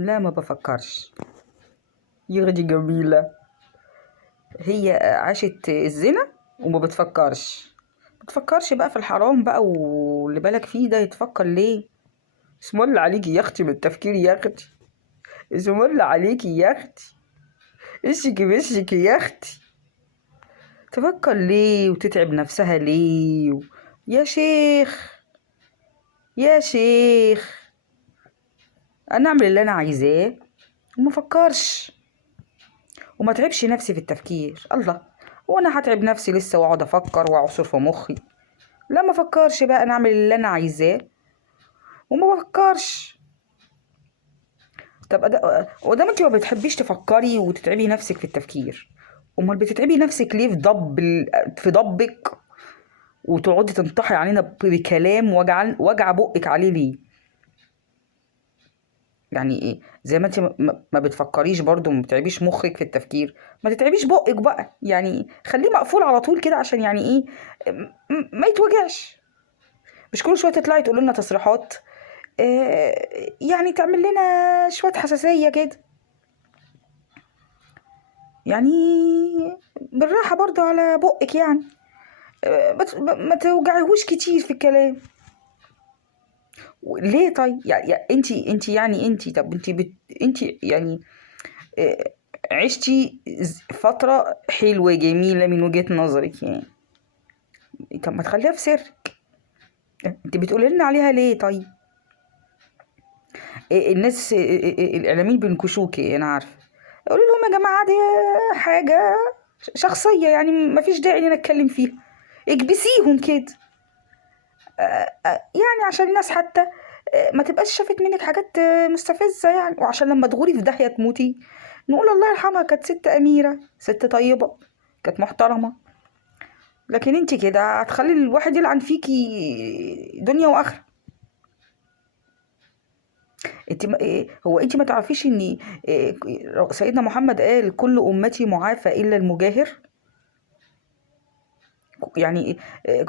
لا ما بفكرش. يغدي جميلة، هي عاشت الزنا وما بتفكرش بقى في الحرام بقى، واللي بالك فيه ده يتفكر ليه؟ اسم الله عليكي يا اختي من التفكير يا اختي، اسم الله عليكي يا اختي، اشكي بشكي يا اختي، تفكر ليه وتتعب نفسها ليه يا شيخ، يا شيخ، انا اعمل اللي انا عايزاه وما افكرش وما تعبش نفسي في التفكير. الله، وانا هتعب نفسي لسه واقعد افكر واعصر في مخي؟ لا ما افكرش بقى، انا اعمل اللي انا عايزاه وما بفكرش. طب ودام انت ما بتحبيش تفكري وتتعبي نفسك في التفكير، امال بتتعبي نفسك ليه في ضبك وتقعدي تنطحي علينا بكلام وجع بقك عليه ليه؟ يعني ايه؟ زي ما انت ما بتفكريش برضو، ما بتتعبيش مخك في التفكير، ما تتعبيش بقك بقى، يعني خليه مقفول على طول كده عشان يعني ايه؟ ما يتوجعش. مش كل شويه تطلعي تقول لنا تصريحات يعني تعمل لنا شويه حساسيه كده، يعني بالراحه برضو على بقك يعني، ما توجعيهوش كتير في الكلام. ليه طيب؟ يعني انت يعني انت، طب انت يعني عشتي فترة حلوة جميلة من وجهة نظرك يعني، طب ما تخليها في سرك، انت بتقولي لنا عليها ليه طيب؟ الناس الاعلاميين بينكشوكي انا عارفة، قولي لهم يا جماعة دي حاجة شخصية يعني ما فيش داعي ان اتكلم فيها، اكبسيهم كده يعني عشان الناس حتى ما تبقاش شافت منك حاجات مستفزة يعني، وعشان لما تغوري في داهية تموتي نقول الله يرحمها كانت ست أميرة، ست طيبة، كانت محترمة. لكن انت كده هتخلي الواحد يلعن فيكي دنيا واخره. انت هو انت ما تعرفيش ان سيدنا محمد قال كل امتي معافى الا المجاهر؟ يعني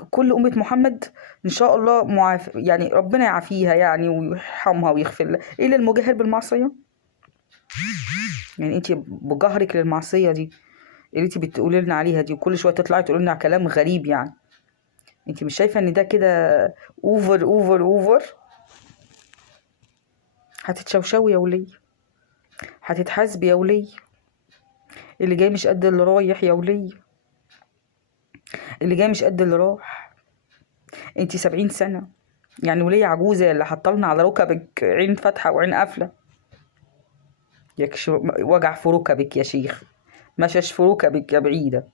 كل امه محمد ان شاء الله معافى، يعني ربنا يعافيها يعني ويرحمها ويغفر لها، الا المجاهر بالمعصيه. يعني انت بجهرك للمعصيه دي اللي انت بتقولي لنا عليها دي، وكل شويه تطلعي تقولي لنا كلام غريب، يعني انت مش شايفه ان ده كده اوفر اوفر اوفر؟ هتتشوشوي يا وليه، هتتحاسبي يا وليه، اللي جاي مش قد اللي رايح يا وليه، اللي جاي مش قد اللي راح. انتي 70 سنة يعني، وليه عجوزة اللي حطلنا على ركبك عين فاتحة وعين قافلة؟ وجع في ركبك يا شيخ، مشاش في ركبك يا بعيدة.